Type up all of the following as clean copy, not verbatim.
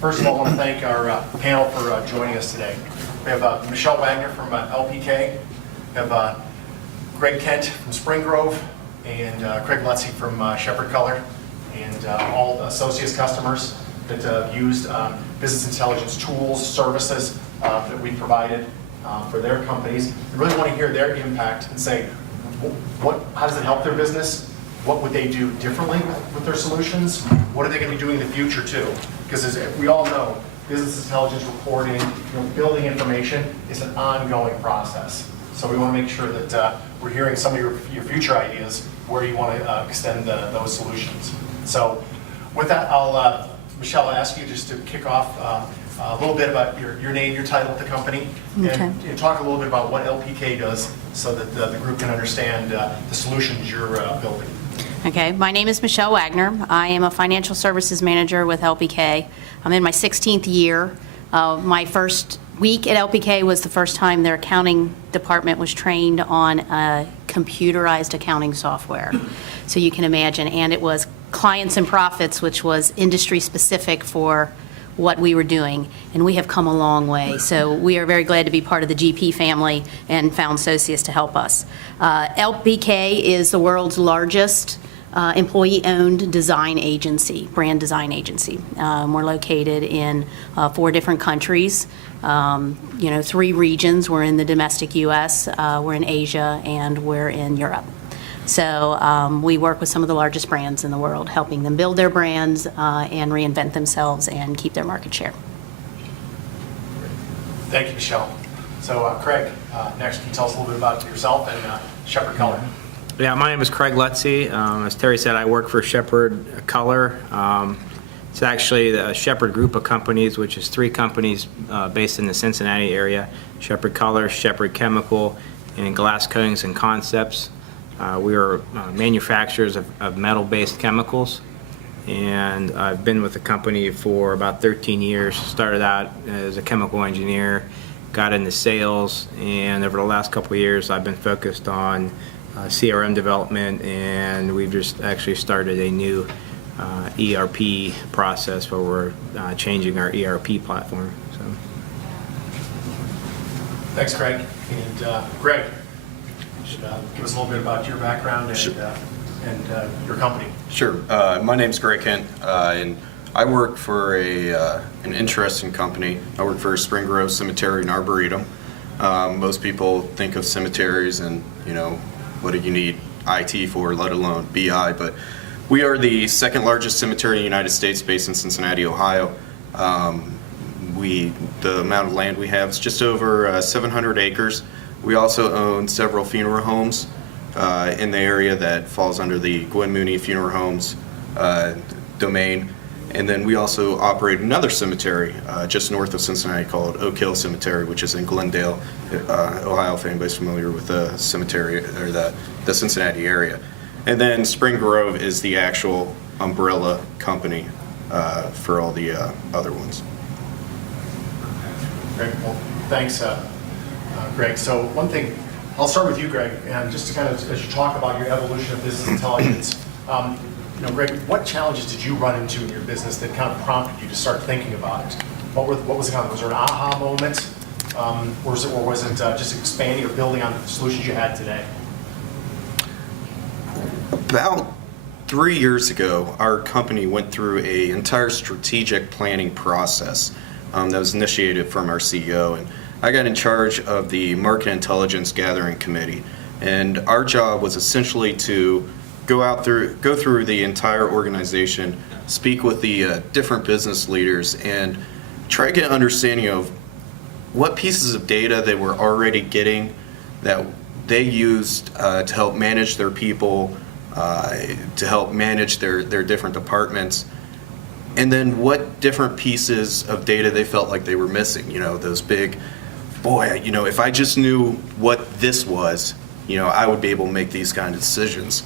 First of all, I want to thank our panel for joining us today. We have Michelle Wagner from LPK, we have Greg Kent from Spring Grove, and Craig Lutzy from Shepherd Color, and all associates customers that have used business intelligence tools, services that we provided for their companies. We really want to hear their impact and say, how does it help their business? What would they do differently with their solutions? What are they going to be doing in the future too? Because as we all know, business intelligence reporting, building information is an ongoing process. So we want to make sure that we're hearing some of your future ideas where you want to extend those solutions. So with that, Michelle, I'll ask you just to kick off a little bit about your name, your title at the company, and talk a little bit about what LPK does so that the group can understand the solutions you're building. Okay, my name is Michelle Wagner. I am a financial services manager with LPK. I'm in my 16th year. My first week at LPK was the first time their accounting department was trained on computerized accounting software. So you can imagine, and it was Clients and Profits, which was industry specific for what we were doing, and we have come a long way. So we are very glad to be part of the GP family and found Socius to help us. LPK is the world's largest employee-owned design agency, brand design agency. We're located in 4 different countries, 3 regions. We're in the domestic U.S., we're in Asia, and we're in Europe. So we work with some of the largest brands in the world, helping them build their brands and reinvent themselves and keep their market share. Thank you, Michelle. So Craig, next, can you tell us a little bit about yourself and Shepherd Color? Yeah, my name is Craig Lutzy. As Terry said, I work for Shepherd Color. It's actually the Shepherd group of companies, which is 3 companies based in the Cincinnati area: Shepherd Color, Shepherd Chemical, and Glass Coatings and Concepts. We are manufacturers of metal-based chemicals, and I've been with the company for about 13 years. Started out as a chemical engineer, got into sales, and over the last couple of years I've been focused on CRM development, and we've just actually started a new ERP process where we're changing our ERP platform. So. Thanks, Craig. And Greg, give us a little bit about your background and your company. Sure. My name's Greg Kent, and I work for an interesting company. I work for Spring Grove Cemetery and Arboretum. Most people think of cemeteries and, what do you need IT for, let alone BI, but we are the 2nd largest cemetery in the United States based in Cincinnati, Ohio. The amount of land we have is just over 700 acres. We also own several funeral homes in the area that falls under the Gwen Mooney Funeral Homes domain. And then we also operate another cemetery just north of Cincinnati called Oak Hill Cemetery, which is in Glendale, Ohio, if anybody's familiar with the cemetery or the Cincinnati area. And then Spring Grove is the actual umbrella company for all the other ones. Great. Well, thanks, Greg. So one thing, I'll start with you, Greg, and just to kind of, as you talk about your evolution of business intelligence, Greg, what challenges did you run into in your business that kind of prompted you to start thinking about it? What was it kind of, was there an aha moment? Or was it just expanding or building on the solutions you had today? About 3 years ago, our company went through an entire strategic planning process that was initiated from our CEO, and I got in charge of the Market Intelligence Gathering Committee, and our job was essentially to go through the entire organization, speak with the different business leaders, and try to get an understanding of what pieces of data they were already getting that they used to help manage their people, to help manage their different departments, and then what different pieces of data they felt like they were missing. Those big, if I just knew what this was, I would be able to make these kind of decisions.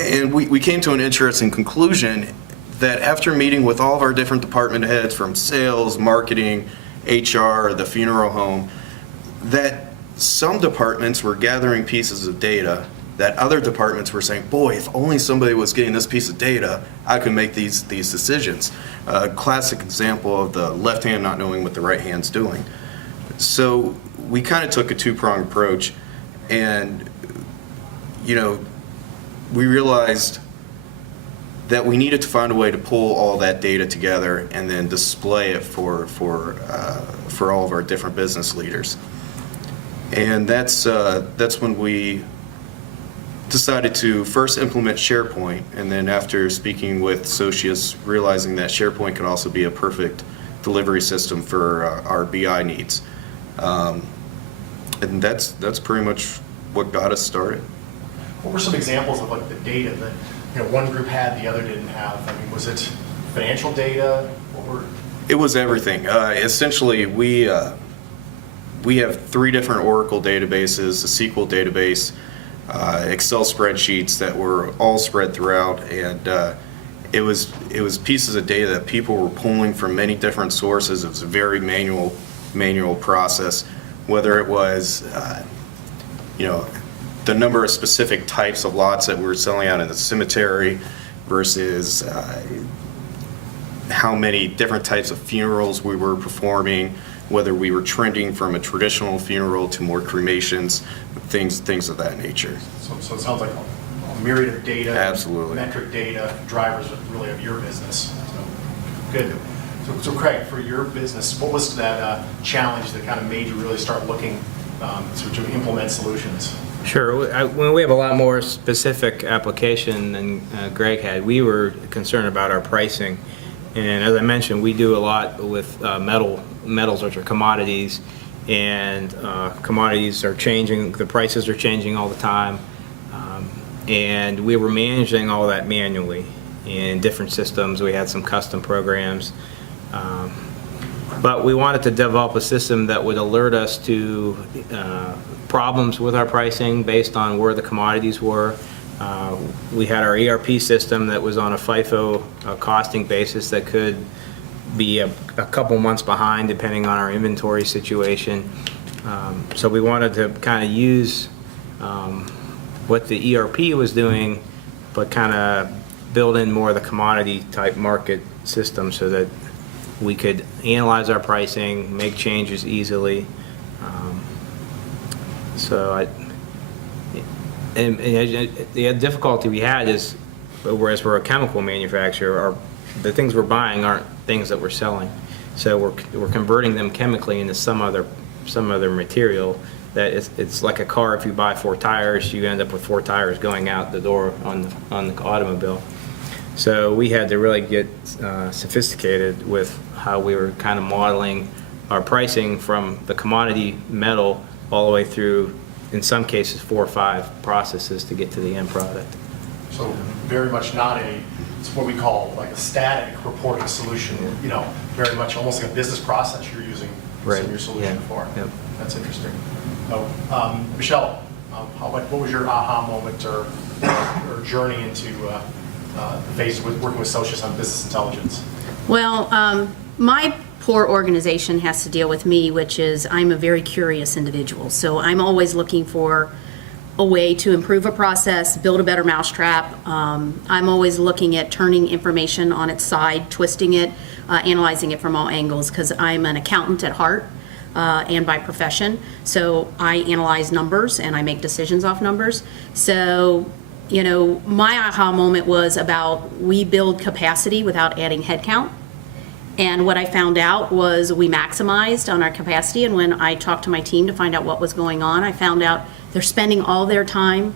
And we came to an interesting conclusion that after meeting with all of our different department heads from sales, marketing, HR, the funeral home, that some departments were gathering pieces of data that other departments were saying, boy, if only somebody was getting this piece of data, I could make these decisions. A classic example of the left hand not knowing what the right hand's doing. So we kind of took a two-pronged approach, and we realized that we needed to find a way to pull all that data together and then display it for all of our different business leaders. And that's when we decided to first implement Sharepoint, and then after speaking with associates, realizing that Sharepoint could also be a perfect delivery system for our BI needs. And that's pretty much what got us started. What were some examples of like the data that one group had, the other didn't have? I mean, was it financial data? It was everything. Essentially, we have 3 different Oracle databases, a SQL database, Excel spreadsheets that were all spread throughout, and it was pieces of data that people were pulling from many different sources. It was a very manual process, whether it was the number of specific types of lots that we were selling out in the cemetery versus how many different types of funerals we were performing, whether we were trending from a traditional funeral to more cremations, things of that nature. So it sounds like a myriad of data. Absolutely. Metric data, drivers really of your business. So good. So Craig, for your business, what was that challenge that kind of made you really start looking to implement solutions? Sure. When we have a lot more specific application than Greg had, we were concerned about our pricing. And as I mentioned, we do a lot with metals, which are commodities, and commodities are changing, the prices are changing all the time. And we were managing all that manually in different systems. We had some custom programs. But we wanted to develop a system that would alert us to problems with our pricing based on where the commodities were. We had our ERP system that was on a FIFO costing basis that could be a couple months behind depending on our inventory situation. So we wanted to kind of use what the ERP was doing, but kind of build in more of the commodity type market system so that we could analyze our pricing, make changes easily. The difficulty we had is, whereas we're a chemical manufacturer, the things we're buying aren't things that we're selling. So we're converting them chemically into some other material that it's like a car. If you buy 4 tires, you end up with 4 tires going out the door on the automobile. So we had to really get sophisticated with how we were kind of modeling our pricing from the commodity metal all the way through, in some cases, 4 or 5 processes to get to the end product. So very much not it's what we call like a static reporting solution, very much almost like a business process you're using your solution for. Yep. That's interesting. Michelle, what was your aha moment or journey into the phase with working with associates on business intelligence? Well, my poor organization has to deal with me, which is I'm a very curious individual. So I'm always looking for a way to improve a process, build a better mousetrap. I'm always looking at turning information on its side, twisting it, analyzing it from all angles, because I'm an accountant at heart and by profession. So I analyze numbers and I make decisions off numbers. So, my aha moment was about we build capacity without adding headcount. And what I found out was we maximized on our capacity, and when I talked to my team to find out what was going on, I found out they're spending all their time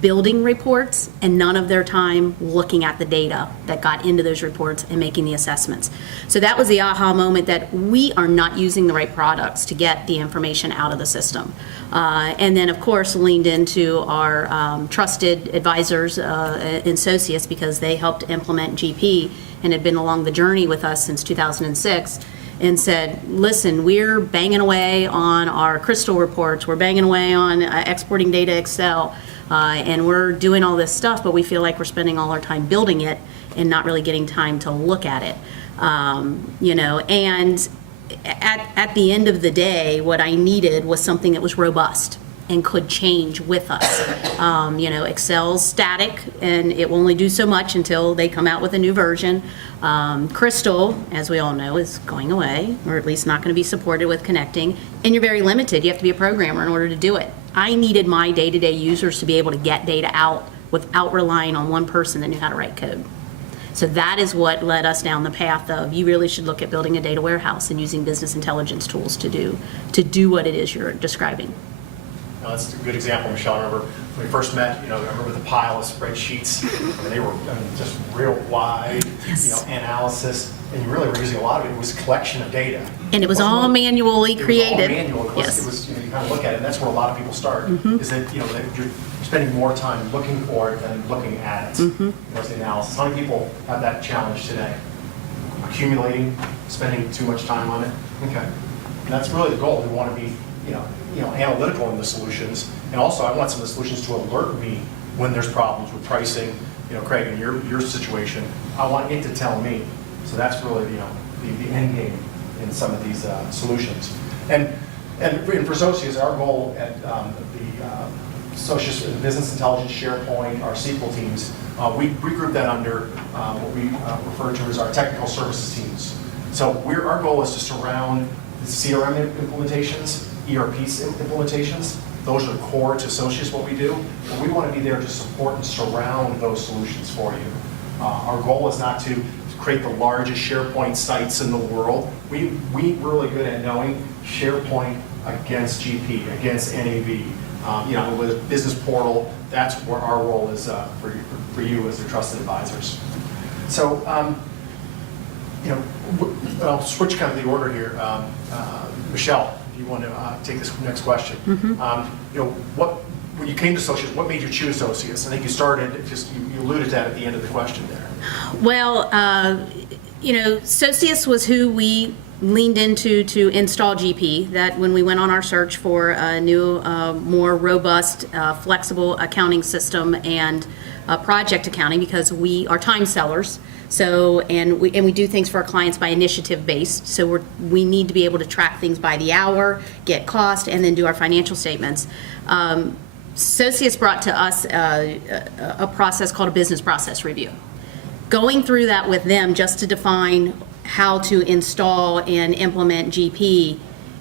building reports and none of their time looking at the data that got into those reports and making the assessments. So that was the aha moment, that we are not using the right products to get the information out of the system. And then, of course, leaned into our trusted advisors and associates, because they helped implement GP and had been along the journey with us since 2006, and said, listen, we're banging away on our crystal reports, we're banging away on exporting data Excel, and we're doing all this stuff, but we feel like we're spending all our time building it and not really getting time to look at it. And at the end of the day, what I needed was something that was robust and could change with us. Excel's static, and it will only do so much until they come out with a new version. Crystal, as we all know, is going away, or at least not going to be supported with connecting, and you're very limited. You have to be a programmer in order to do it. I needed my day-to-day users to be able to get data out without relying on one person that knew how to write code. So that is what led us down the path of, you really should look at building a data warehouse and using business intelligence tools to do what it is you're describing. No, that's a good example, Michelle. I remember when we first met, I remember the pile of spreadsheets. They were just real wide, Yes. Analysis, and you really were using a lot of it. It was a collection of data. And it was all manually created. It was all manual. Yes. It was, you kind of look at it, and that's where a lot of people start, is that, that you're spending more time looking for it than looking at it. It's the analysis. How many people have that challenge today? Accumulating, spending too much time on it? Okay. And that's really the goal. We want to be, analytical in the solutions. And also, I want some of the solutions to alert me when there's problems with pricing. Craig, in your situation, I want it to tell me. So that's really, the end game in some of these solutions. And for Socius, our goal at the Socius Business Intelligence, SharePoint, our SQL teams, we group that under what we refer to as our technical services teams. So our goal is to surround the CRM implementations, ERP implementations. Those are core to Socius, what we do. But we want to be there to support and surround those solutions for you. Our goal is not to create the largest SharePoint sites in the world. We're really good at knowing SharePoint against GP, against NAV. With a business portal, that's where our role is for you as the trusted advisors. So, I'll switch kind of the order here. Michelle, if you want to take this next question. When you came to Socius, what made you choose Socius? I think you started, you alluded to that at the end of the question there. Well, Socius was who we leaned into to install GP, that when we went on our search for a new, more robust, flexible accounting system and project accounting, because we are time sellers. So, and we do things for our clients by initiative based. So we need to be able to track things by the hour, get cost, and then do our financial statements. Socius brought to us a process called a business process review. Going through that with them just to define how to install and implement GP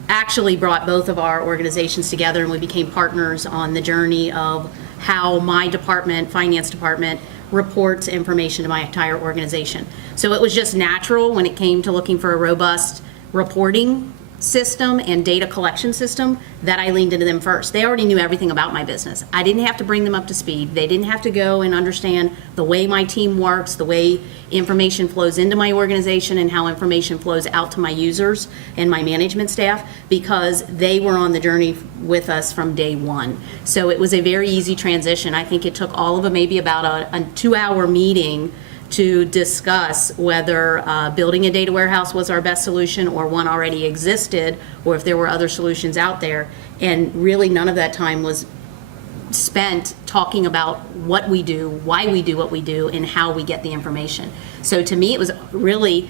actually brought both of our organizations together, and we became partners on the journey of how my department, finance department, reports information to my entire organization. So it was just natural when it came to looking for a robust reporting system and data collection system that I leaned into them first. They already knew everything about my business. I didn't have to bring them up to speed. They didn't have to go and understand the way my team works, the way information flows into my organization, and how information flows out to my users and my management staff, because they were on the journey with us from day one. So it was a very easy transition. I think it took all of them maybe about a 2-hour meeting to discuss whether building a data warehouse was our best solution, or one already existed, or if there were other solutions out there. And really none of that time was spent talking about what we do, why we do what we do, and how we get the information. So to me, it was really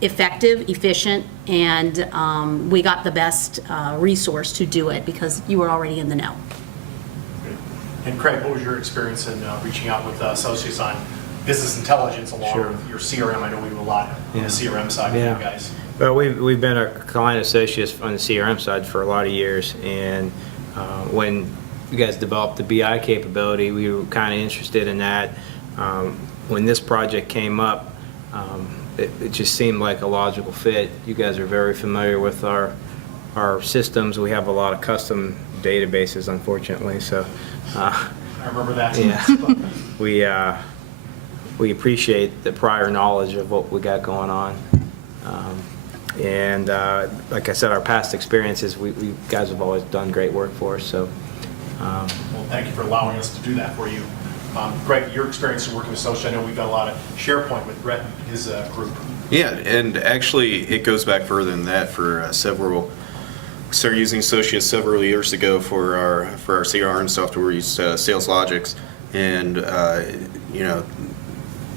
effective, efficient, and we got the best resource to do it because you were already in the know. And Craig, what was your experience in reaching out with Socius on business intelligence along with your CRM? I know we do a lot on the CRM side with you guys. Well, we've been a client associates on the CRM side for a lot of years, and when you guys developed the BI capability, we were kind of interested in that. When this project came up, it just seemed like a logical fit. You guys are very familiar with our systems. We have a lot of custom databases, unfortunately, so I remember that. Yeah. We appreciate the prior knowledge of what we got going on. And like I said, our past experiences, we guys have always done great work for us. So, well, thank you for allowing us to do that for you. Greg, your experience in working with Socius, I know we've got a lot of SharePoint with Brett and his group. Yeah, and actually it goes back further than that. For started using Socius several years ago for our CRM software. We used SalesLogix, and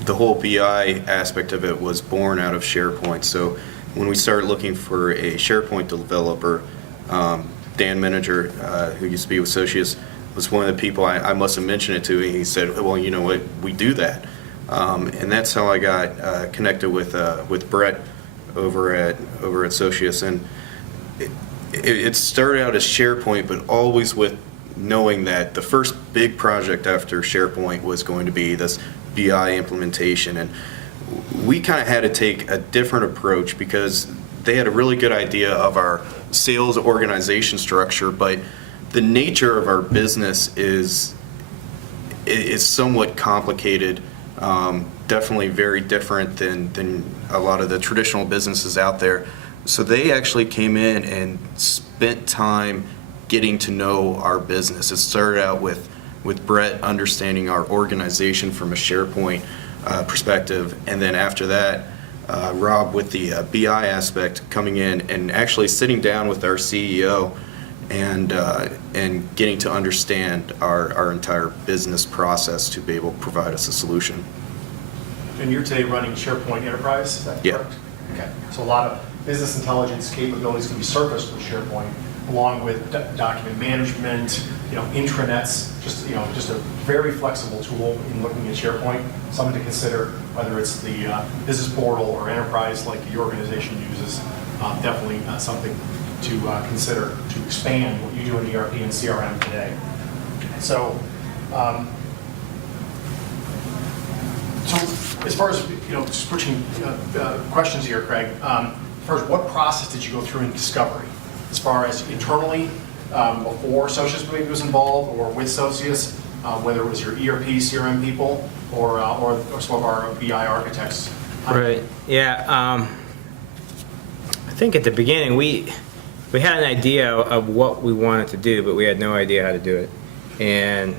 the whole BI aspect of it was born out of SharePoint. So when we started looking for a SharePoint developer, Dan Manager, who used to be with Associates, was one of the people I must have mentioned it to. He said, well, you know what, we do that. And that's how I got connected with Brett over at Associates. And it started out as Sharepoint, but always with knowing that the first big project after Sharepoint was going to be this BI implementation. And we kind of had to take a different approach because they had a really good idea of our sales organization structure, but the nature of our business is somewhat complicated, definitely very different than a lot of the traditional businesses out there. So they actually came in and spent time getting to know our business. It started out with Brett understanding our organization from a SharePoint perspective, and then after that, Rob with the BI aspect coming in and actually sitting down with our CEO and getting to understand our entire business process to be able to provide us a solution. And you're today running SharePoint Enterprise, is that Yeah. correct? Okay, so a lot of business intelligence capabilities can be surfaced with SharePoint, along with document management, intranets, just a very flexible tool in looking at SharePoint, something to consider, whether it's the business portal or enterprise like your organization uses, definitely something to consider to expand what you do in ERP and CRM today. So, as far as, switching questions here, Craig, first, what process did you go through in discovery? As far as internally, before Associates maybe was involved, or with Associates, whether it was your ERP, CRM people, or some of our BI architects? Right. Yeah. I think at the beginning we had an idea of what we wanted to do, but we had no idea how to do it. And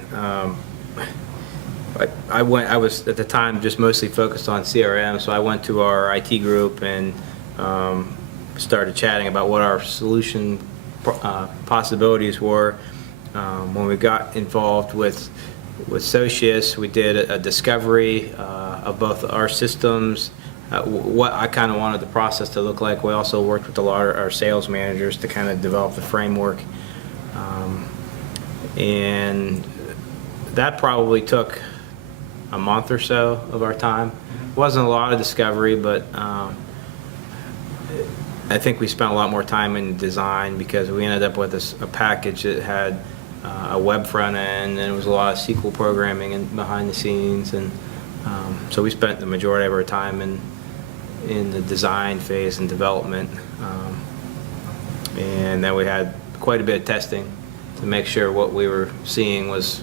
I was at the time just mostly focused on CRM, so I went to our IT group and started chatting about what our solution possibilities were. When we got involved with Associates, we did a discovery of both our systems, what I kind of wanted the process to look like. We also worked with a lot of our sales managers to kind of develop the framework. And that probably took a month or so of our time. It wasn't a lot of discovery, but I think we spent a lot more time in design because we ended up with a package that had a web front end, and it was a lot of SQL programming behind the scenes, and so we spent the majority of our time in the design phase and development, and then we had quite a bit of testing to make sure what we were seeing was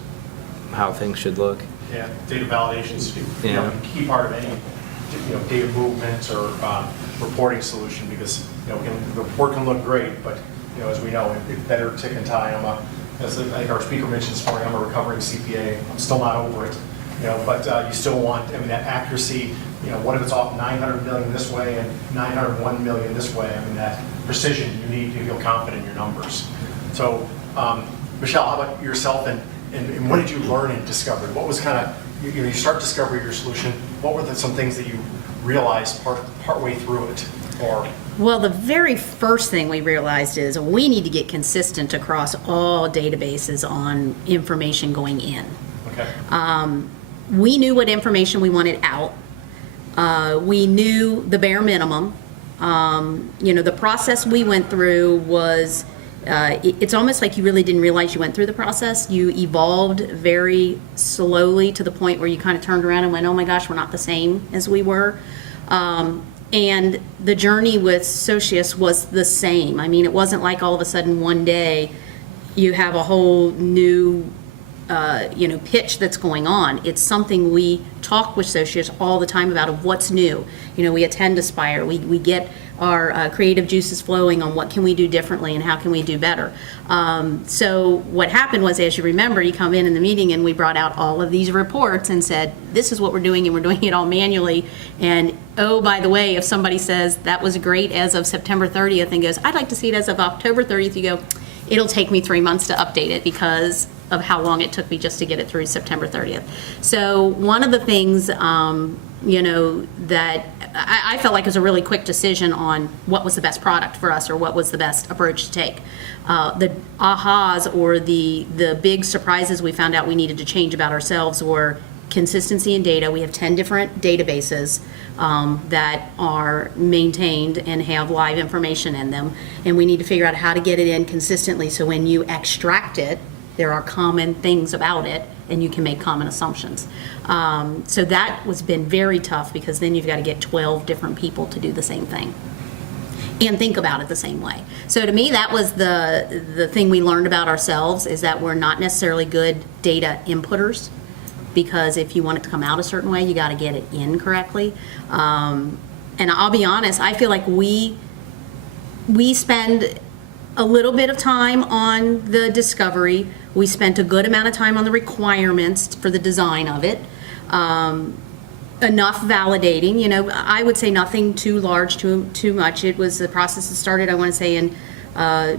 how things should look. Yeah, data validation is Yeah. a key part of any data movement or reporting solution, because the report can look great, but as we know, it better tick and tie. As I think our speaker mentioned this morning, I'm a recovering CPA. I'm still not over it, but you still want that accuracy. What if it's off 900 million this way and 901 million this way? That precision, you need to feel confident in your numbers. So, Michelle, how about yourself, and what did you learn in discovery? What was kind of, you start discovery of your solution, what were some things that you realized partway through it? Well, the very first thing we realized is we need to get consistent across all databases on information going in. Okay. We knew what information we wanted out. We knew the bare minimum. The process we went through was, it's almost like you really didn't realize you went through the process. You evolved very slowly to the point where you kind of turned around and went, oh my gosh, we're not the same as we were. And the journey with Associates was the same. It wasn't like all of a sudden one day you have a whole new pitch that's going on. It's something we talk with Associates all the time about of what's new. We attend Aspire. We get our creative juices flowing on what can we do differently and how can we do better. So what happened was, as you remember, you come in the meeting and we brought out all of these reports and said, this is what we're doing, and we're doing it all manually. And oh, by the way, if somebody says that was great as of September 30th and goes, I'd like to see it as of October 30th, you go, it'll take me 3 months to update it because of how long it took me just to get it through September 30th. So one of the things that I felt like it was a really quick decision on what was the best product for us or what was the best approach to take. The ahas or the big surprises we found out we needed to change about ourselves were consistency in data. We have 10 different databases that are maintained and have live information in them, and we need to figure out how to get it in consistently so when you extract it, there are common things about it and you can make common assumptions. So that has been very tough because then you've got to get 12 different people to do the same thing and think about it the same way. So to me, that was the thing we learned about ourselves, is that we're not necessarily good data inputters, because if you want it to come out a certain way, you got to get it in correctly. And I'll be honest, I feel like we spend a little bit of time on the discovery. We spent a good amount of time on the requirements for the design of it. Enough validating, I would say nothing too large, too much. It was the process that started, I want to say, in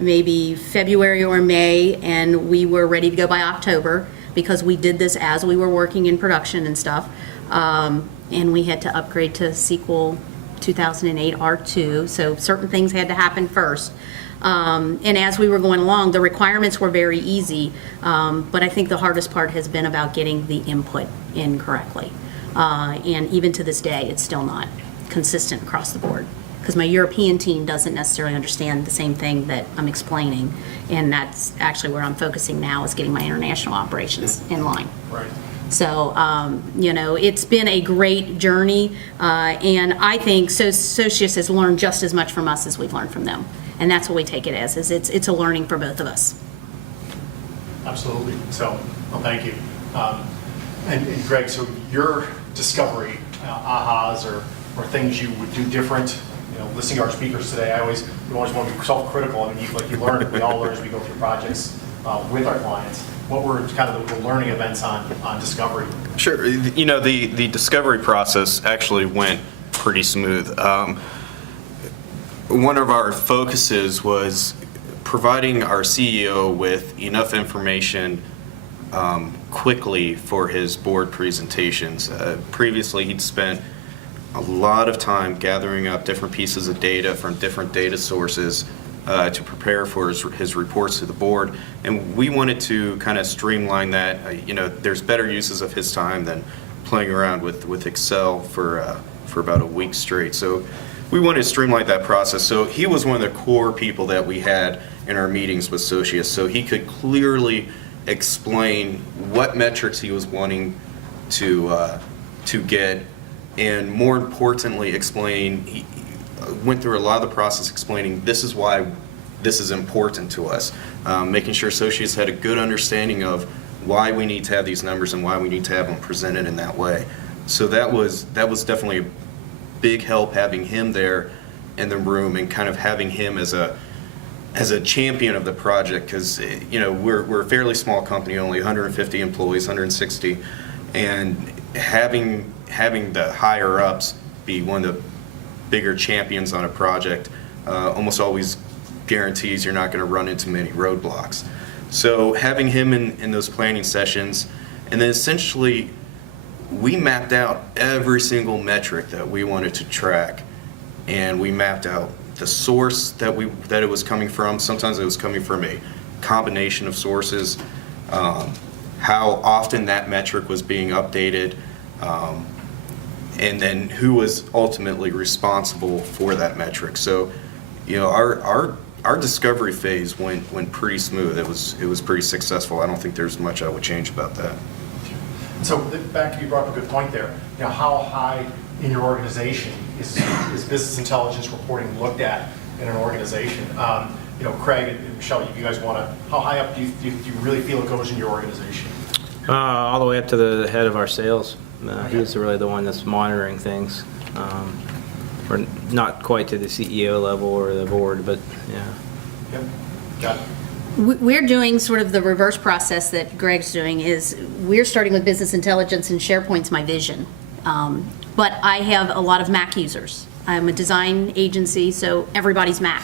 maybe February or May, and we were ready to go by October because we did this as we were working in production and stuff. And we had to upgrade to SQL 2008 R2, so certain things had to happen first. And as we were going along, the requirements were very easy, but I think the hardest part has been about getting the input in correctly. And even to this day, it's still not consistent across the board, because my European team doesn't necessarily understand the same thing that I'm explaining, and that's actually where I'm focusing now, is getting my international operations in line. Right. So, it's been a great journey, and I think Socius has learned just as much from us as we've learned from them. And that's what we take it as, is it's a learning for both of us. Absolutely. So, well, thank you. And Greg, so your discovery, ahas or things you would do different, listening to our speakers today, you always want to be self-critical. I mean, we all learn as we go through projects with our clients. What were kind of the learning events on discovery? Sure. The discovery process actually went pretty smooth. One of our focuses was providing our CEO with enough information quickly for his board presentations. Previously, he'd spent a lot of time gathering up different pieces of data from different data sources to prepare for his reports to the board, and we wanted to kind of streamline that. There's better uses of his time than playing around with Excel for about a week straight. So we wanted to streamline that process. So he was one of the core people that we had in our meetings with Socius, so he could clearly explain what metrics he was wanting to get, and more importantly, he went through a lot of the process explaining this is why this is important to us, making sure Socius had a good understanding of why we need to have these numbers and why we need to have them presented in that way. So that was definitely a big help, having him there in the room and kind of having him as a champion of the project, because we're a fairly small company, only 150 employees, 160, and having the higher ups be one of the bigger champions on a project almost always guarantees you're not going to run into many roadblocks. So having him in those planning sessions, and then essentially we mapped out every single metric that we wanted to track, and we mapped out the source that it was coming from. Sometimes it was coming from a combination of sources, how often that metric was being updated, and then who was ultimately responsible for that metric. So, our discovery phase went pretty smooth. It was pretty successful. I don't think there's much I would change about that. So back, you brought up a good point there. How high in your organization is business intelligence reporting looked at in an organization? Craig and Michelle, you guys how high up do you really feel it goes in your organization? All the way up to the head of our sales. He's really the one that's monitoring things. We're not quite to the CEO level or the board, but yeah. Yep. Got it. We're doing sort of the reverse process that Greg's doing, is we're starting with business intelligence, and SharePoint's my vision. But I have a lot of Mac users. I'm a design agency, so everybody's Mac.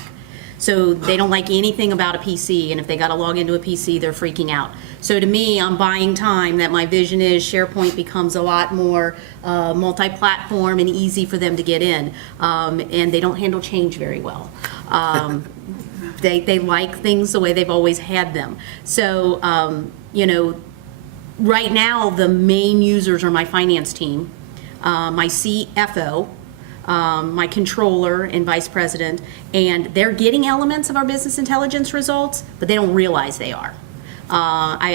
So they don't like anything about a PC, and if they got to log into a PC, they're freaking out. So to me, I'm buying time that my vision is SharePoint becomes a lot more multi-platform and easy for them to get in. And they don't handle change very well. They like things the way they've always had them. So, right now, the main users are my finance team, my CFO, my controller and vice president, and they're getting elements of our business intelligence results, but they don't realize they are.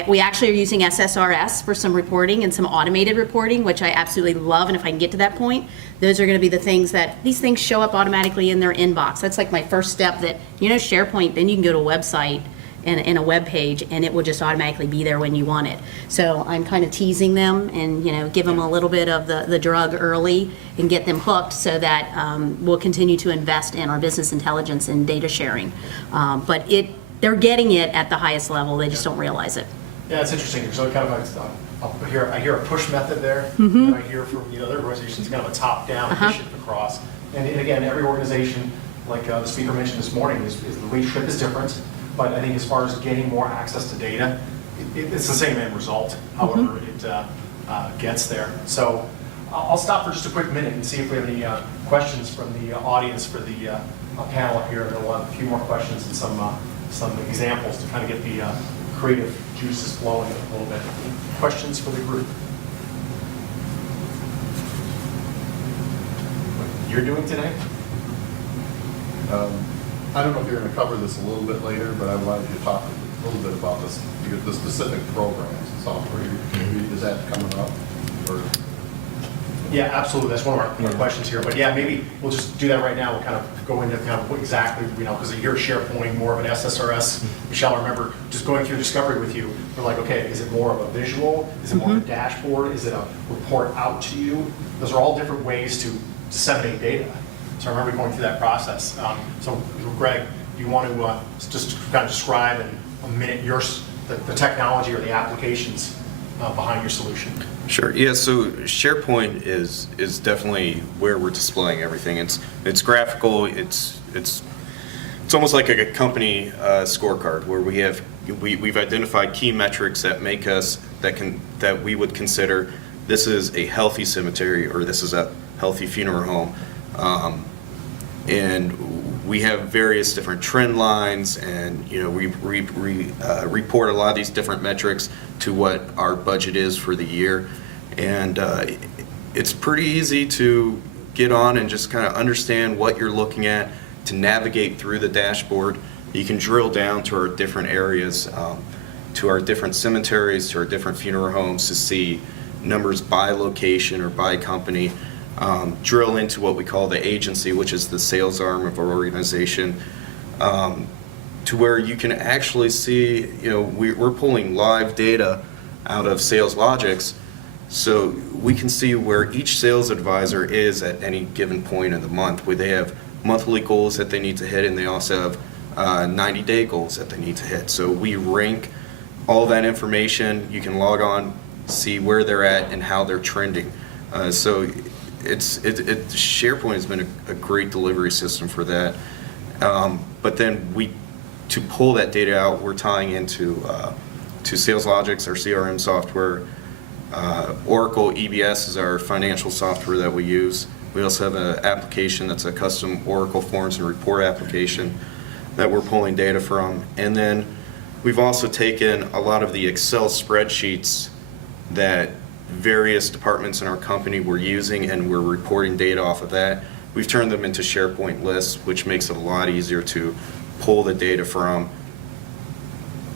We actually are using SSRS for some reporting and some automated reporting, which I absolutely love, and if I can get to that point, those are going to be the things that, these things show up automatically in their inbox. That's like my first step that, SharePoint, then you can go to a website and a web page, and it will just automatically be there when you want it. So I'm kind of teasing them and, give them a little bit of the drug early and get them hooked so that we'll continue to invest in our business intelligence and data sharing. But they're getting it at the highest level, they just don't realize it. Yeah, it's interesting. So kind of I hear a push method there. And I hear from other organizations kind of a top-down push it across. And again, every organization, like the speaker mentioned this morning, is the way trip is different. But I think as far as getting more access to data, it's the same end result, however it gets there. So I'll stop for just a quick minute and see if we have any questions from the audience for the panel up here. Then we'll have a few more questions and some examples to kind of get the creative juices flowing a little bit. Questions for the group? What you're doing today? I don't know if you're going to cover this a little bit later, but I wanted you to talk a little bit about this, the specific programs and software. Is that coming up? Or? Yeah, absolutely. That's one of our questions here. But yeah, maybe we'll just do that right now. We'll kind of go into kind of what exactly, because you're SharePoint, more of an SSRS. Michelle, I remember just going through Discovery with you. We're like, okay, is it more of a visual? Is it more of a dashboard? Is it a report out to you? Those are all different ways to disseminate data. So I remember going through that process. So Greg, do you want to just kind of describe in a minute the technology or the applications behind your solution? Sure. Yeah. So SharePoint is definitely where we're displaying everything. It's graphical. It's almost like a company scorecard where we've identified key metrics that make us that we would consider this is a healthy cemetery or this is a healthy funeral home. And we have various different trend lines, and we report a lot of these different metrics to what our budget is for the year, and it's pretty easy to get on and just kind of understand what you're looking at, to navigate through the dashboard. You can drill down to our different areas, to our different cemeteries, to our different funeral homes to see numbers by location or by company. Drill into what we call the agency, which is the sales arm of our organization, to where you can actually see, we're pulling live data out of Sales Logics, so we can see where each sales advisor is at any given point in the month, where they have monthly goals that they need to hit, and they also have 90-day goals that they need to hit. So we rank all that information. You can log on, see where they're at and how they're trending. So SharePoint has been a great delivery system for that. But then to pull that data out, we're tying into to Sales Logics, our CRM software. Oracle EBS is our financial software that we use. We also have an application that's a custom Oracle Forms and Report application that we're pulling data from. And then we've also taken a lot of the Excel spreadsheets that various departments in our company were using, and we're reporting data off of that. We've turned them into SharePoint lists, which makes it a lot easier to pull the data from,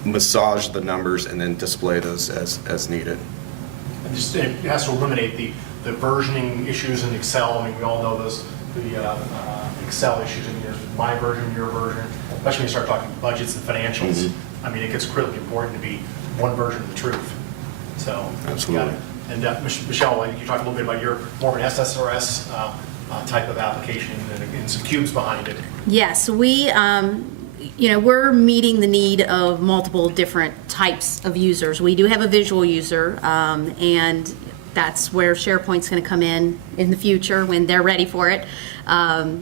massage the numbers, and then display those as needed. And just it has to eliminate the versioning issues in Excel. I mean, we all know those, the Excel issues in my version, your version, especially when you start talking budgets and financials. Mm-hmm. I mean, it gets critically important to be one version of the truth. So, absolutely. And Michelle, you talked a little bit about your more of an SSRS type of application and some cubes behind it. Yes, we're meeting the need of multiple different types of users. We do have a visual user, and that's where SharePoint's going to come in the future when they're ready for it.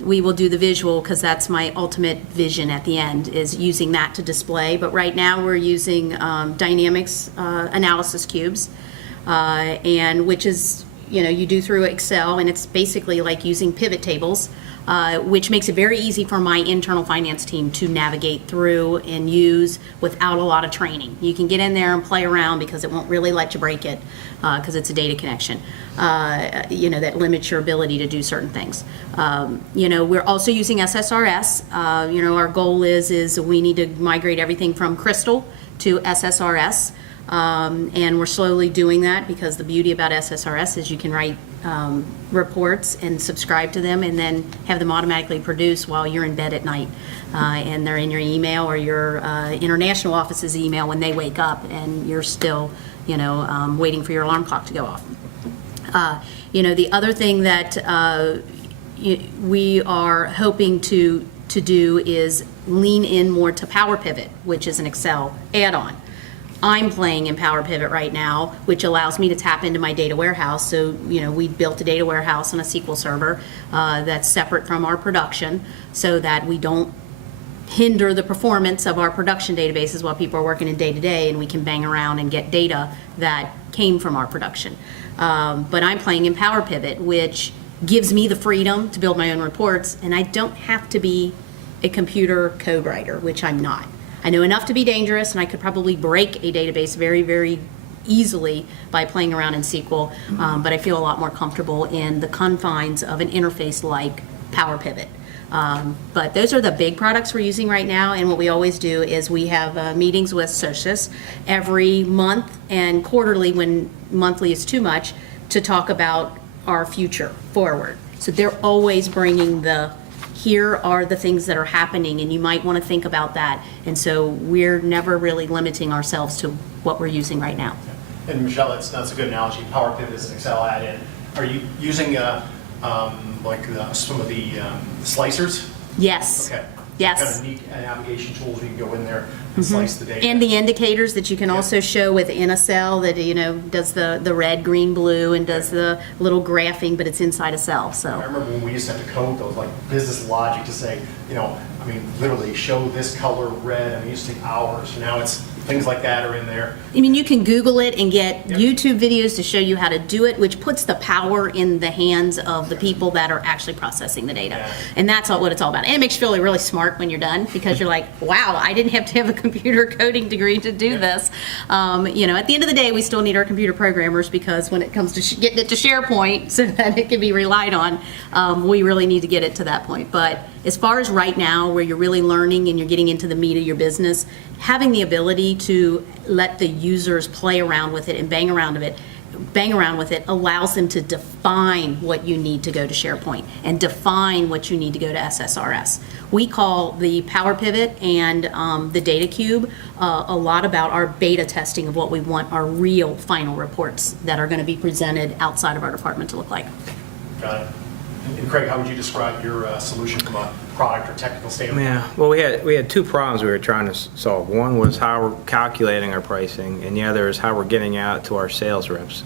We will do the visual because that's my ultimate vision at the end, is using that to display. But right now we're using dynamics analysis cubes, and which is, you do through Excel, and it's basically like using pivot tables, which makes it very easy for my internal finance team to navigate through and use without a lot of training. You can get in there and play around because it won't really let you break it because it's a data connection, that limits your ability to do certain things. We're also using SSRS. Our goal is we need to migrate everything from Crystal to SSRS. And we're slowly doing that because the beauty about SSRS is you can write reports and subscribe to them and then have them automatically produced while you're in bed at night. And they're in your email or your international office's email when they wake up and you're still, waiting for your alarm clock to go off. The other thing that we are hoping to do is lean in more to Power Pivot, which is an Excel add-on. I'm playing in Power Pivot right now, which allows me to tap into my data warehouse. So, we built a data warehouse on a SQL server that's separate from our production so that we don't hinder the performance of our production databases while people are working in day-to-day, and we can bang around and get data that came from our production. But I'm playing in Power Pivot, which gives me the freedom to build my own reports, and I don't have to be a computer code writer, which I'm not. I know enough to be dangerous, and I could probably break a database very, very easily by playing around in SQL, but I feel a lot more comfortable in the confines of an interface like Power Pivot. But those are the big products we're using right now, and what we always do is we have meetings with Socius every month and quarterly, when monthly is too much, to talk about our future forward. So they're always bringing here are the things that are happening, and you might want to think about that. And so we're never really limiting ourselves to what we're using right now. And Michelle, that's a good analogy. Power Pivot is an Excel add-in. Are you using some of the slicers? Yes. Okay. Yes. Kind of neat navigation tools. You can go in there and slice the data. And the indicators that you can also show within a cell that, does the red, green, blue, and does the little graphing, but it's inside a cell. I So remember when we used to have to code those, like business logic to say, literally show this color red. It used to take hours. So now it's things like that are in there. you can Google it and get YouTube videos to show you how to do it, which puts the power in the hands of the people that are actually processing the data. Yeah. And that's what it's all about. And it makes you feel really smart when you're done, because you're like, wow, I didn't have to have a computer coding degree to do this. At the end of the day, we still need our computer programmers, because when it comes to getting it to SharePoint so that it can be relied on, we really need to get it to that point. But as far as right now, where you're really learning and you're getting into the meat of your business, having the ability to let the users play around with it and bang around with it allows them to define what you need to go to SharePoint and define what you need to go to SSRS. We call the Power Pivot and the Data Cube a lot about our beta testing of what we want our real final reports that are going to be presented outside of our department to look like. Got it. And Craig, how would you describe your solution from a product or technical standpoint? Yeah, well, we had two problems we were trying to solve. One was how we're calculating our pricing, and the other is how we're getting out to our sales reps.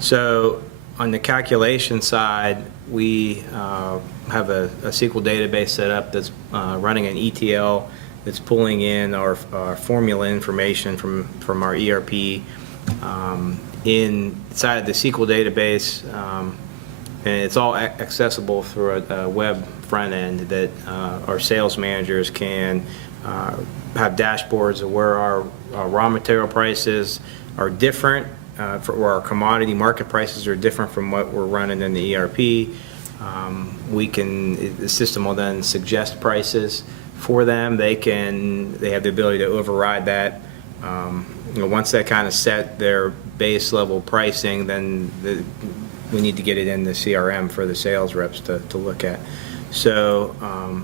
So on the calculation side, we have a SQL database set up that's running an ETL that's pulling in our formula information from our ERP inside of the SQL database. And it's all accessible through a web front end that our sales managers can have dashboards of where our raw material prices are different, where our commodity market prices are different from what we're running in the ERP. The system will then suggest prices for them. They have the ability to override that. Once they kind of set their base level pricing, then we need to get it in the CRM for the sales reps to look at. So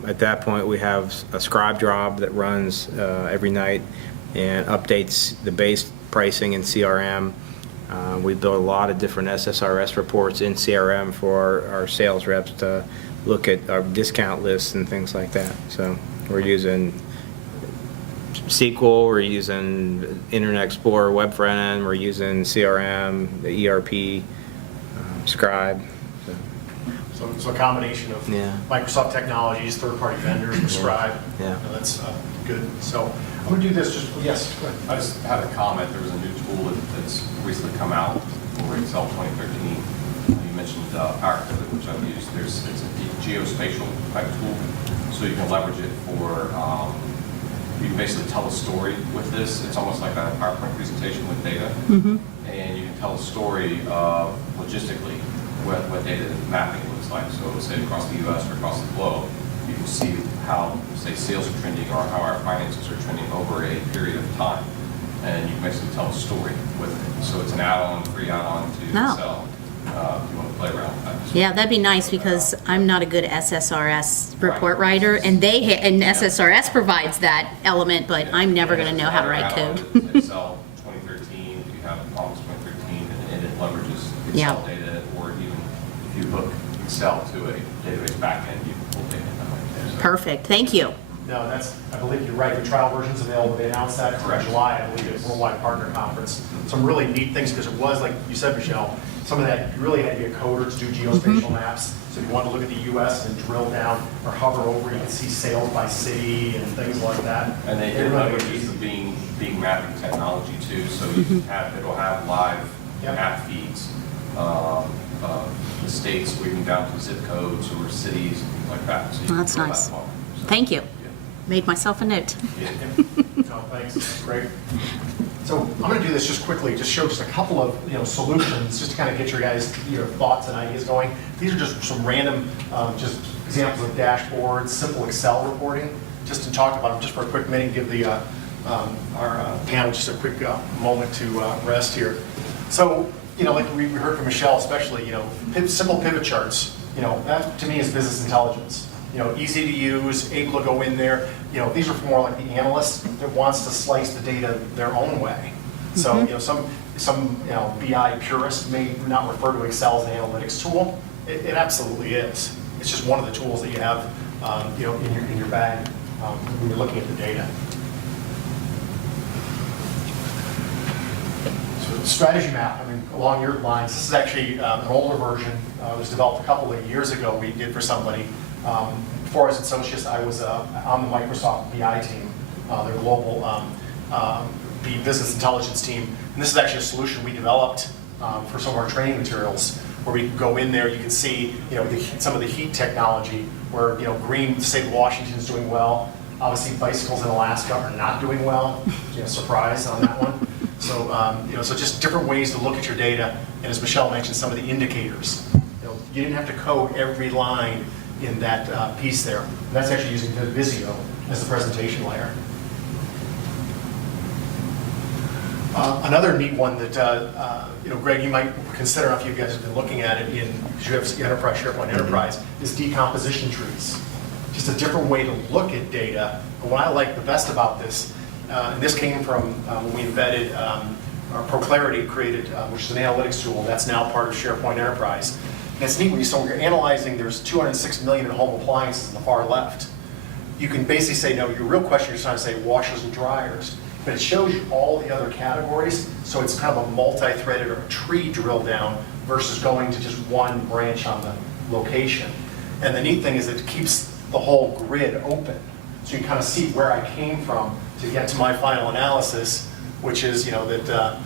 at that point, we have a scribe job that runs every night and updates the base pricing in CRM. We build a lot of different SSRS reports in CRM for our sales reps to look at our discount lists and things like that. So we're using SQL, we're using Internet Explorer, web front end, we're using CRM, the ERP, Scribe. So a combination of Yeah. Microsoft technologies, third-party vendors, Scribe. Yeah. That's good. So I'm going to do this just, yes, go ahead. I just had a comment. There was a new tool that's recently come out for Excel 2013. You mentioned Power Pivot, which I've used. It's a geospatial type tool, so you can leverage it for, you can basically tell a story with this. It's almost like a PowerPoint presentation with data. And you can tell a story of logistically what data mapping looks like. So say across the U.S. or across the globe, you can see how, say, sales are trending or how our finances are trending over a period of time. And you can basically tell a story with it. So it's an add-on, free add-on to Oh. Excel. If you want to play around with that. Yeah, that'd be nice because I'm not a good SSRS report writer, and and SSRS provides that element, but I'm never going to know how to write code. Excel 2013, if you have Office 2013, and it leverages Yeah. Excel data, or even if you hook Excel to a database backend, you can pull data in that way. So- Perfect, thank you. No, I believe you're right, the trial version's available, they announced that in Correct. July, I believe, at Worldwide Partner Conference. Some really neat things, because it was, like you said, Michelle, some of that, you really had to be a coder to do geospatial maps. So if you want to look at the US and drill down or hover over, you can see sales by city and things like that. And they They're really leverage good. being mapping technology too, so you can have, it'll have live Yep. map feeds, the states, even down to zip codes or cities, and things like that. So you can That's drill nice. that far. So, Thank you. yeah. Made myself a note. Yeah. No, thanks, that's great. So I'm going to do this just quickly, just show just a couple of, solutions, just to kind of get your guys, thoughts and ideas going. These are just some random, just examples of dashboards, simple Excel reporting, just to talk about them just for a quick minute, give the, our panel just a quick moment to rest here. So, like we heard from Michelle especially, simple pivot charts, that to me is business intelligence. Easy to use, able to go in there. These are for more like the analyst that wants to slice the data their own way. So, some BI purists may not refer to Excel as an analytics tool. It absolutely is. It's just one of the tools that you have, in your bag when you're looking at the data. So the strategy map, along your lines, this is actually an older version. It was developed a couple of years ago. We did for somebody. Before I was at Socius, I was on the Microsoft BI team, their global business intelligence team. And this is actually a solution we developed for some of our training materials, where we can go in there, you can see some of the heat technology, where green, the state of Washington is doing well. Obviously, bicycles in Alaska are not doing well. Surprise on that one. So, so just different ways to look at your data. And as Michelle mentioned, some of the indicators. You didn't have to code every line in that piece there. And that's actually using Visio as the presentation layer. Another neat one that, Greg, you might consider, if you guys have been looking at it because you have Enterprise, SharePoint Enterprise, is decomposition trees. Just a different way to look at data. And what I like the best about this, and this came from when we embedded ProClarity created, which is an analytics tool that's now part of SharePoint Enterprise. And it's neat when you're analyzing, there's 206 million in home appliances on the far left. You can basically say, no, your real question, you're trying to say washers and dryers. But it shows you all the other categories, so it's kind of a multi-threaded or a tree drill down versus going to just one branch on the location. And the neat thing is it keeps the whole grid open. So you kind of see where I came from to get to my final analysis, which is that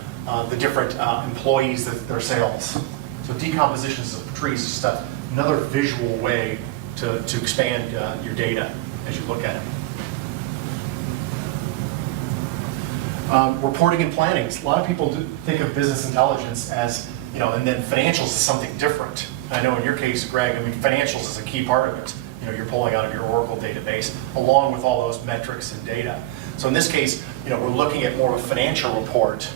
the different employees, their sales. So decompositions of trees is just another visual way to expand your data as you look at it. Reporting and planning. A lot of people think of business intelligence as, and then financials is something different. I know in your case, Greg, financials is a key part of it. You're pulling out of your Oracle database along with all those metrics and data. So in this case, we're looking at more of a financial report,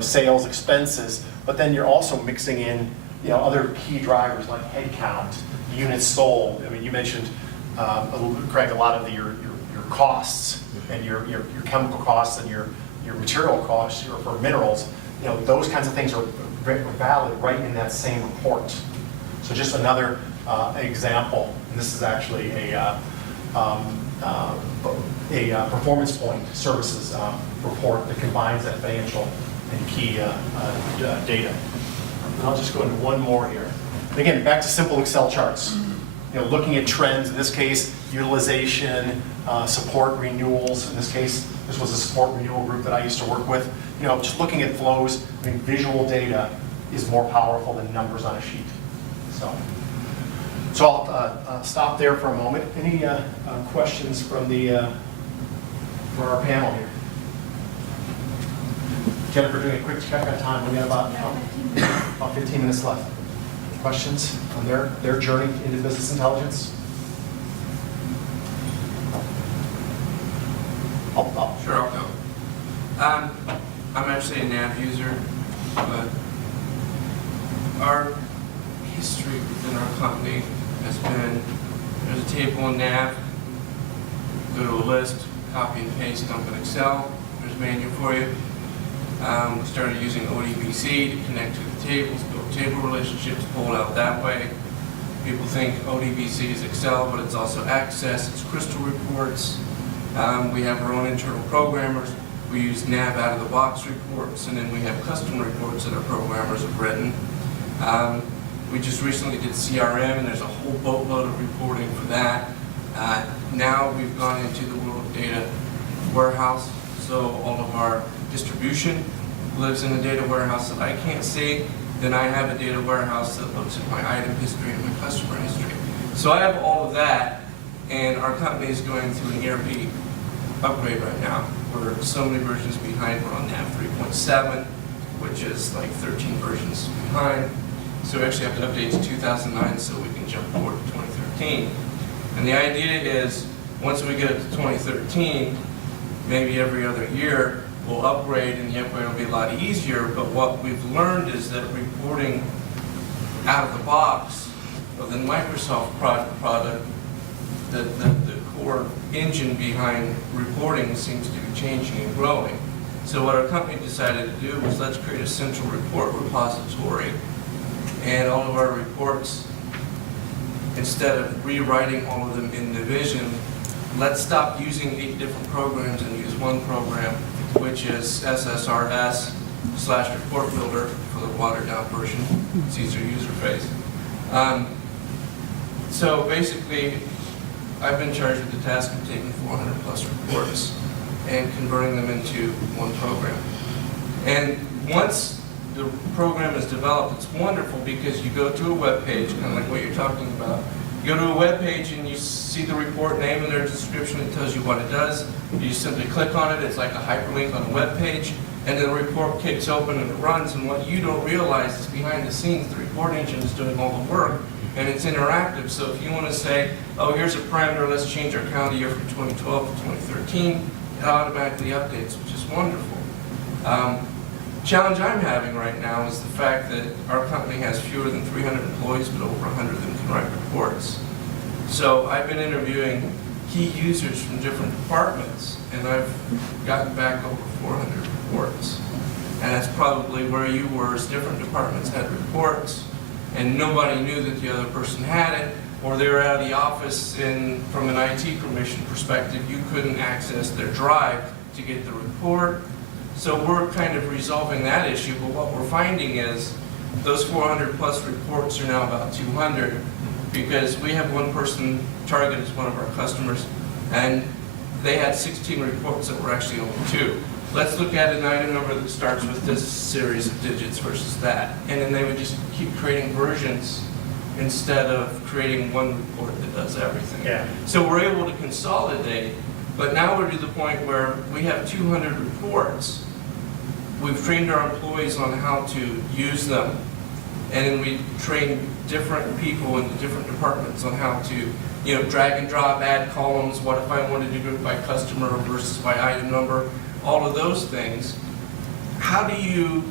sales, expenses, but then you're also mixing in, other key drivers like headcount, units sold. You mentioned, Craig, a lot of your costs and your chemical costs and your material costs for minerals. Those kinds of things are valid right in that same report. So just another example, and this is actually a a performance point services report that combines that financial and key data. And I'll just go into one more here. Again, back to simple Excel charts. Looking at trends, in this case, utilization, support renewals. In this case, this was a support renewal group that I used to work with. Just looking at flows, visual data is more powerful than numbers on a sheet. So I'll stop there for a moment. Any questions from for our panel here? Jennifer, doing a quick check on time. We got about 15 minutes left. Questions on their journey into business intelligence? Sure, I'll go. I'm actually a NAV user, but our history within our company has been, there's a table in NAV, go to a list, copy and paste, dump in Excel, there's a menu for you. We started using ODBC to connect to the tables, build table relationships, pull it out that way. People think ODBC is Excel, but it's also Access, it's Crystal reports. We have our own internal programmers. We use NAV out-of-the-box reports, and then we have custom reports that our programmers have written. We just recently did CRM, and there's a whole boatload of reporting for that. Now we've gone into the world of data warehouse, so all of our distribution lives in a data warehouse that I can't see. Then I have a data warehouse that looks at my item history and my customer history. So I have all of that, and our company is going through an ERP upgrade right now. We're so many versions behind. We're on NAV 3.7, which is like 13 versions behind. So we actually have to update to 2009 so we can jump forward to 2013. And the idea is, once we get it to 2013, maybe every other year, we'll upgrade, and the upgrade will be a lot easier. But what we've learned is that reporting out of the box of the Microsoft product, the core engine behind reporting seems to be changing and growing. So what our company decided to do was, let's create a central report repository, and all of our reports, instead of rewriting all of them in division, let's stop using 8 different programs and use one program, which is SSRS/report builder for the watered down version. It's easier user face. So basically, I've been charged with the task of taking 400 plus reports and converting them into one program. And once the program is developed, it's wonderful because you go to a web page, kind of like what you're talking about. You go to a web page and you see the report name and their description. It tells you what it does. You simply click on it. It's like a hyperlink on a web page, and then the report kicks open and it runs. And what you don't realize is, behind the scenes, the report engine is doing all the work, and it's interactive. So if you want to say, oh, here's a parameter, let's change our calendar year from 2012 to 2013, it automatically updates, which is wonderful. Challenge I'm having right now is the fact that our company has fewer than 300 employees, but over 100 of them can write reports. So I've been interviewing key users from different departments, and I've gotten back over 400 reports. And that's probably where you were, as different departments had reports, and nobody knew that the other person had it, or they were out of the office, and from an IT permission perspective, you couldn't access their drive to get the report. So we're kind of resolving that issue, but what we're finding is those 400 plus reports are now about 200, because we have one person, Target is one of our customers, and they had 16 reports that were actually only 2. Let's look at an item number that starts with this series of digits versus that. And then they would just keep creating versions instead of creating one report that does everything. Yeah. So we're able to consolidate, but now we're to the point where we have 200 reports. We've trained our employees on how to use them, and then we train different people in the different departments on how to, drag and drop, add columns. What if I wanted to group by customer versus by item number? All of those things. How do you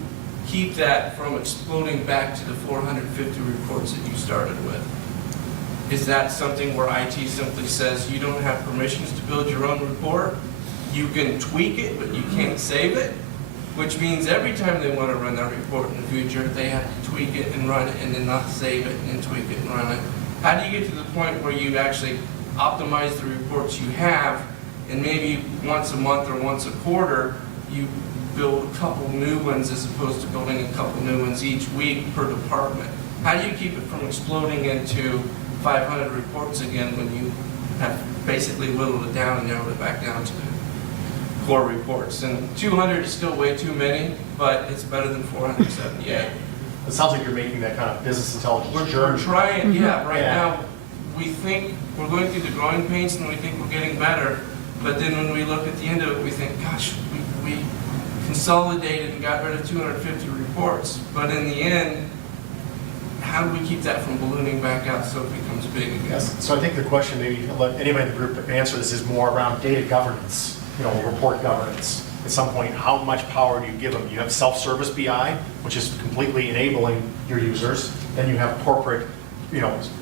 keep that from exploding back to the 450 reports that you started with? Is that something where IT simply says you don't have permissions to build your own report? You can tweak it, but you can't save it? Which means every time they want to run that report in the future, they have to tweak it and run it, and then not save it, and then tweak it and run it. How do you get to the point where you actually optimize the reports you have and maybe once a month or once a quarter, you build a couple new ones as opposed to building a couple new ones each week per department. How do you keep it from exploding into 500 reports again when you have basically whittled it down and narrowed it back down to the core reports? And 200 is still way too many, but it's better than 478. It sounds like you're making that kind of business intelligence We're journey. trying, yeah, right Yeah. now, we think we're going through the growing pains and we think we're getting better, but then when we look at the end of it, we think, gosh, we consolidated and got rid of 250 reports, but in the end, how do we keep that from ballooning back out so it becomes big again? Yes, so I think the question, maybe let anybody in the group answer this, is more around data governance, report governance. At some point, how much power do you give them? You have self-service BI, which is completely enabling your users. Then you have corporate,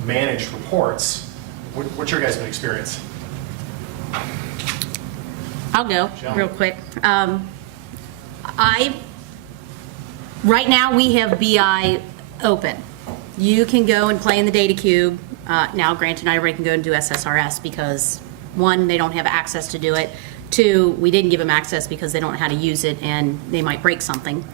managed reports. What's your guys' experience? I'll go Shall real quick. Right now, we have BI open. You can go and play in the data cube. Now, granted, not everybody can go and do SSRS because, one, they don't have access to do it. Two, we didn't give them access because they don't know how to use it and they might break something.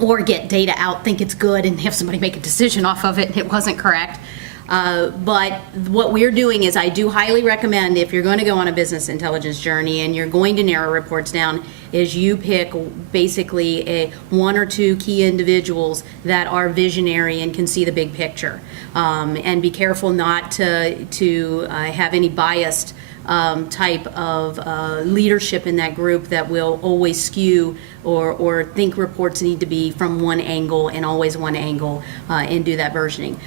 Or get data out, think it's good, and have somebody make a decision off of it and it wasn't correct. But what we're doing is I do highly recommend, if you're going to go on a business intelligence journey and you're going to narrow reports down, is you pick basically one or two key individuals that are visionary and can see the big picture. And be careful not to have any biased type of leadership in that group that will always skew or think reports need to be from one angle and always one angle and do that versioning.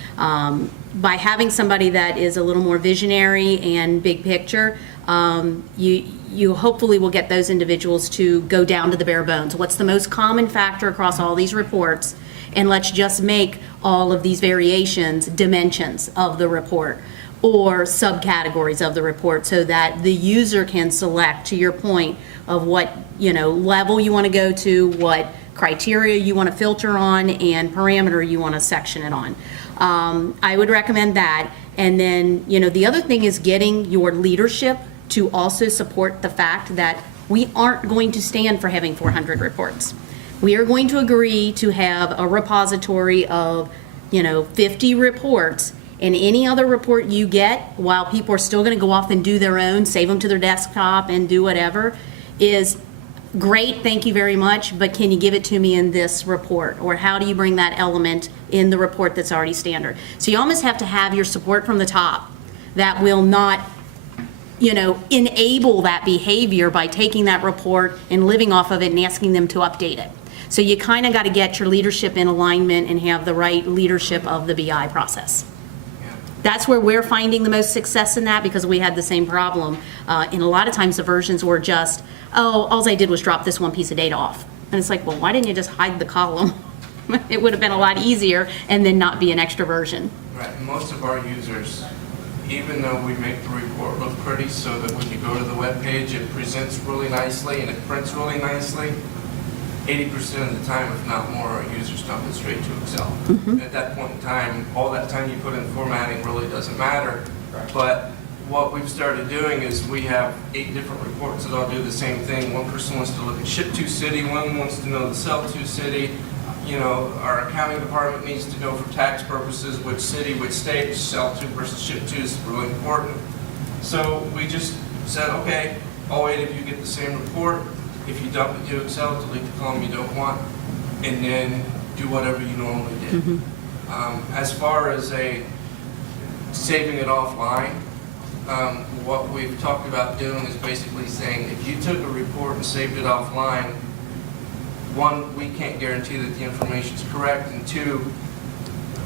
By having somebody that is a little more visionary and big picture, you hopefully will get those individuals to go down to the bare bones. What's the most common factor across all these reports? And let's just make all of these variations dimensions of the report or subcategories of the report so that the user can select, to your point, of what level you want to go to, what criteria you want to filter on, and parameter you want to section it on. I would recommend that. And then, the other thing is getting your leadership to also support the fact that we aren't going to stand for having 400 reports. We are going to agree to have a repository of, 50 reports, and any other report you get, while people are still going to go off and do their own, save them to their desktop and do whatever, is great, thank you very much, but can you give it to me in this report? Or how do you bring that element in the report that's already standard? So you almost have to have your support from the top that will not, enable that behavior by taking that report and living off of it and asking them to update it. So you kind of got to get your leadership in alignment and have the right leadership of the BI process. That's where we're finding the most success in that, because we had the same problem. And a lot of times the versions were just, all I did was drop this one piece of data off. And it's like, well, why didn't you just hide the column? It would have been a lot easier and then not be an extra version. Right, and most of our users, even though we make the report look pretty so that when you go to the web page, it presents really nicely and it prints really nicely, 80% of the time, if not more, our users dump it straight to Excel. At that point in time, all that time you put in formatting really doesn't matter. But what we've started doing is we have 8 different reports that all do the same thing. One person wants to look at ship to city, one wants to know the sell to city. Our accounting department needs to know for tax purposes which city, which state, sell to versus ship to is really important. So we just said, okay, all 8 of you get the same report. If you dump it to Excel, delete the column you don't want, and then do whatever you normally did. As far as saving it offline, what we've talked about doing is basically saying if you took a report and saved it offline, 1, we can't guarantee that the information is correct, and 2,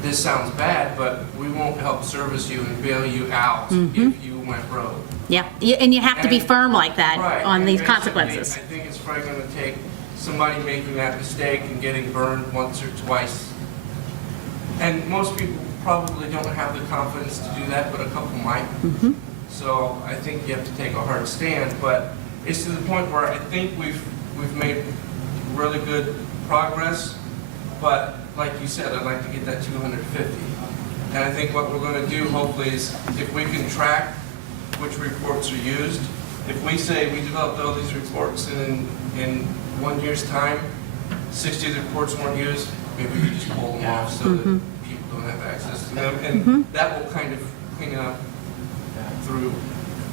this sounds bad, but we won't help service you and bail you out if you went rogue. Yeah, and you have to be firm like that Right, on and these basically, consequences. I think it's probably going to take somebody making that mistake and getting burned once or twice. And most people probably don't have the confidence to do that, but a couple might. So I think you have to take a hard stand, but it's to the point where I think we've made really good progress, but like you said, I'd like to get that 250. And I think what we're going to do hopefully is if we can track which reports are used. If we say we developed all these reports and in 1 year's time, 60 of the reports weren't used, maybe we just pull them off so that people don't have access to them. And that will kind of clean it up through.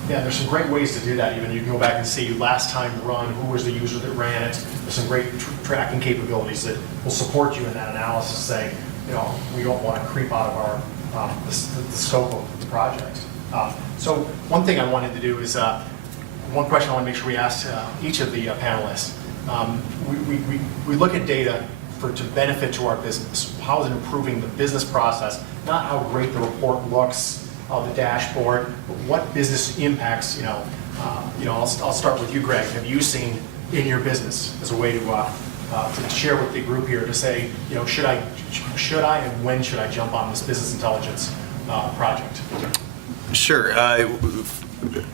Yeah, there's some great ways to do that. Even you can go back and see last time run, who was the user that ran it. There's some great tracking capabilities that will support you in that analysis. Say, you know, we don't want to creep out of our the scope of the project. So one thing I wanted to do is one question I want to make sure we ask each of the panelists. We look at data to benefit to our business. How is it improving the business process? Not how great the report looks, the dashboard, but what business impacts, I'll start with you, Greg. Have you seen in your business as a way to share with the group here to say, should I and when should I jump on this business intelligence project? Sure.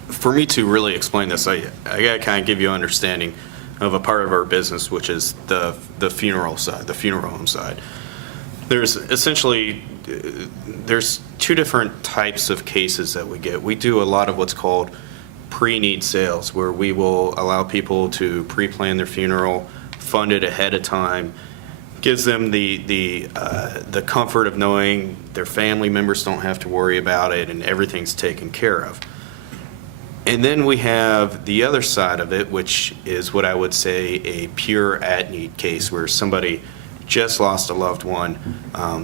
For me to really explain this, I got to kind of give you an understanding of a part of our business, which is the funeral side, the funeral home side. There's essentially, there's two different types of cases that we get. We do a lot of what's called pre-need sales, where we will allow people to pre-plan their funeral, fund it ahead of time, gives them the comfort of knowing their family members don't have to worry about it and everything's taken care of. And then we have the other side of it, which is what I would say a pure at-need case, where somebody just lost a loved one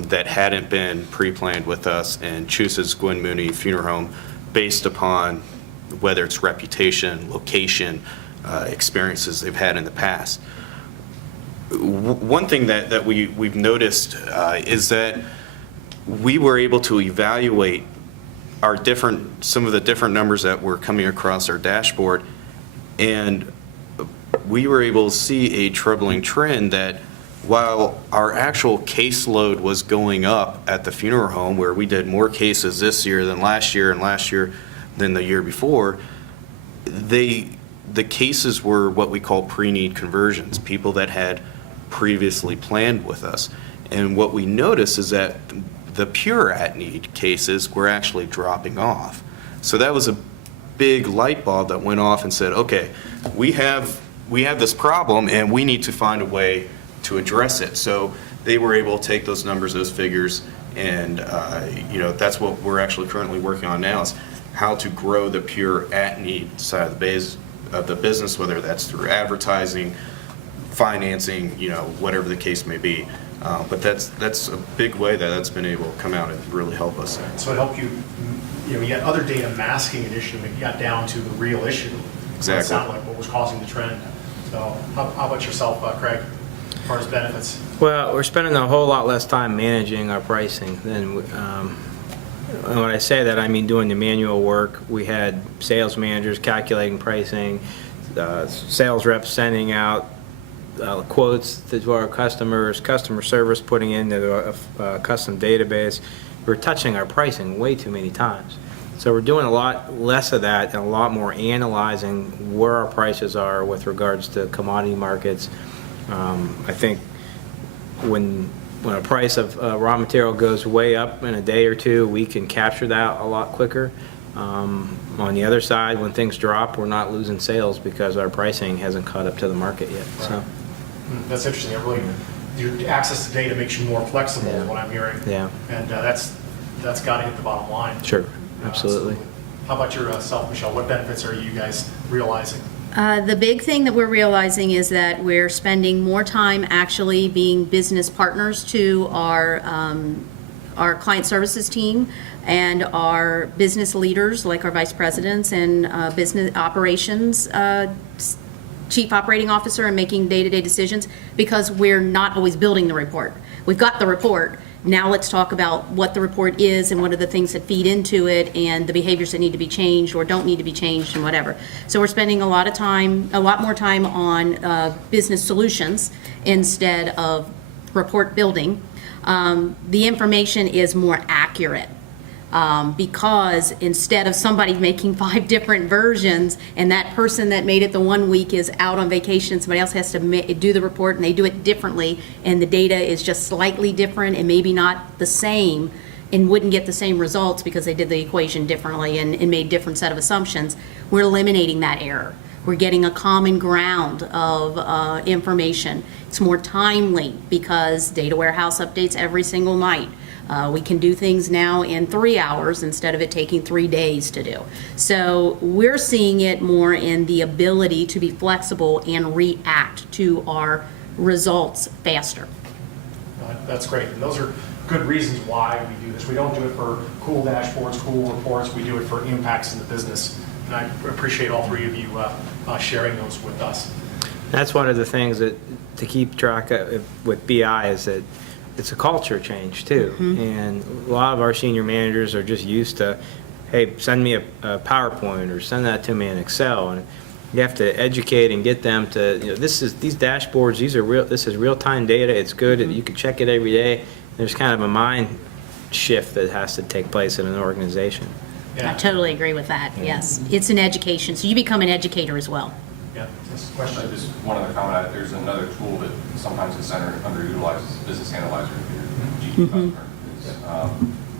that hadn't been pre-planned with us and chooses Gwen Mooney Funeral Home based upon whether it's reputation, location, experiences they've had in the past. One thing that we've noticed is that we were able to evaluate some of the different numbers that were coming across our dashboard, and we were able to see a troubling trend that while our actual caseload was going up at the funeral home, where we did more cases this year than last year and last year than the year before, the cases were what we call pre-need conversions, people that had previously planned with us. And what we noticed is that the pure at-need cases were actually dropping off. So that was a big light bulb that went off and said, okay, we have this problem and we need to find a way to address it. So they were able to take those numbers, those figures, and that's what we're actually currently working on now, is how to grow the pure at-need side of the business, whether that's through advertising, financing, whatever the case may be. But that's a big way that's been able to come out and really help us. So it helped you, you had other data masking an issue, and you got down to the real issue. Exactly. It sounded like what was causing the trend. So how about yourself, Craig, as far as benefits? Well, we're spending a whole lot less time managing our pricing than, and when I say that, I mean doing the manual work. We had sales managers calculating pricing, sales reps sending out quotes to our customers, customer service putting into a custom database. We're touching our pricing way too many times. So we're doing a lot less of that and a lot more analyzing where our prices are with regards to commodity markets. I think when a price of raw material goes way up in a day or two, we can capture that a lot quicker. On the other side, when things drop, we're not losing sales because our pricing hasn't caught up to the market yet. Right. So that's interesting. Your access to data makes you more flexible, is what I'm hearing. Yeah. And that's got to hit the bottom line. Sure, absolutely. How about yourself, Michelle? What benefits are you guys realizing? The big thing that we're realizing is that we're spending more time actually being business partners to our client services team and our business leaders, like our vice presidents and business operations chief operating officer, and making day-to-day decisions, because we're not always building the report. We've got the report. Now let's talk about what the report is and what are the things that feed into it and the behaviors that need to be changed or don't need to be changed and whatever. So we're spending a lot more time on business solutions instead of report building. The information is more accurate because instead of somebody making 5 different versions and that person that made it the one week is out on vacation, somebody else has to do the report and they do it differently and the data is just slightly different and maybe not the same, and wouldn't get the same results because they did the equation differently and made different set of assumptions. We're eliminating that error. We're getting a common ground of information. It's more timely because data warehouse updates every single night. We can do things now in 3 hours instead of it taking 3 days to do. So we're seeing it more in the ability to be flexible and react to our results faster. That's great. And those are good reasons why we do this. We don't do it for cool dashboards, cool reports. We do it for impacts in the business. And I appreciate all three of you sharing those with us. That's one of the things that to keep track of with BI is that it's a culture change too. And a lot of our senior managers are just used to, hey, send me a PowerPoint or send that to me in Excel. And you have to educate and get them to, these dashboards, this is real-time data. It's good. You can check it every day. There's kind of a mind shift that has to take place in an organization. I totally agree with that, yes. It's an education, so you become an educator as well. Yeah, this question. Just one other comment, there's another tool that sometimes is underutilized, is Business Analyzer, if you're a GP customer.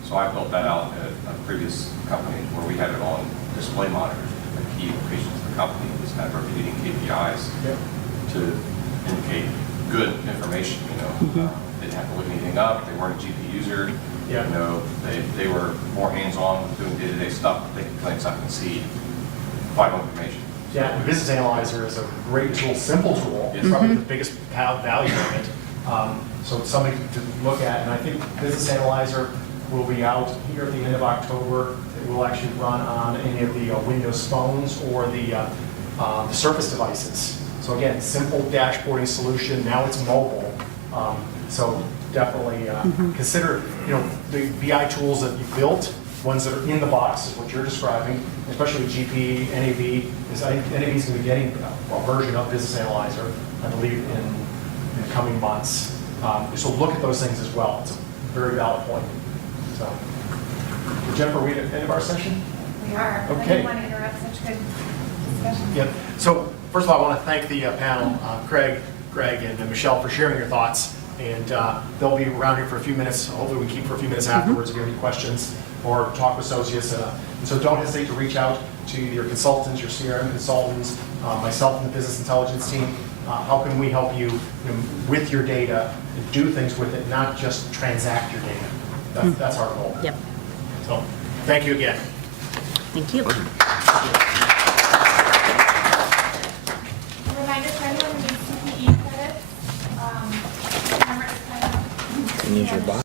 So I built that out at a previous company where we had it on display monitors, like key locations of the company, just kind of repeating KPIs to indicate good information, They didn't have to look anything up, they weren't a GP user, they were more hands-on with doing day-to-day stuff, they could glance up and see vital information. Yeah, the Business Analyzer is a great tool, simple tool. It's probably the biggest value of it. So it's something to look at. And I think Business Analyzer will be out here at the end of October. It will actually run on any of the Windows phones or the Surface devices. So again, simple dashboarding solution. Now it's mobile. So definitely consider, the BI tools that you built, ones that are in the box is what you're describing, especially GP, NAV. I think NAV is going to be getting a version of Business Analyzer, I believe, in the coming months. So look at those things as well. It's a very valid point. So, Jennifer, are we at the end of our session? We are. Okay. I didn't want to interrupt such good discussion. Yep. So first of all, I want to thank the panel, Craig, Greg, and Michelle for sharing your thoughts. And they'll be around here for a few minutes. Hopefully we keep for a few minutes afterwards if you have any questions or talk with associates. And so don't hesitate to reach out to your consultants, your CRM consultants, myself and the business intelligence team. How can we help you, with your data and do things with it, not just transact your data? That's our goal. Yep. So thank you again. Thank you. A reminder for anyone who needs CPE credits, remember to sign up. Can use your box.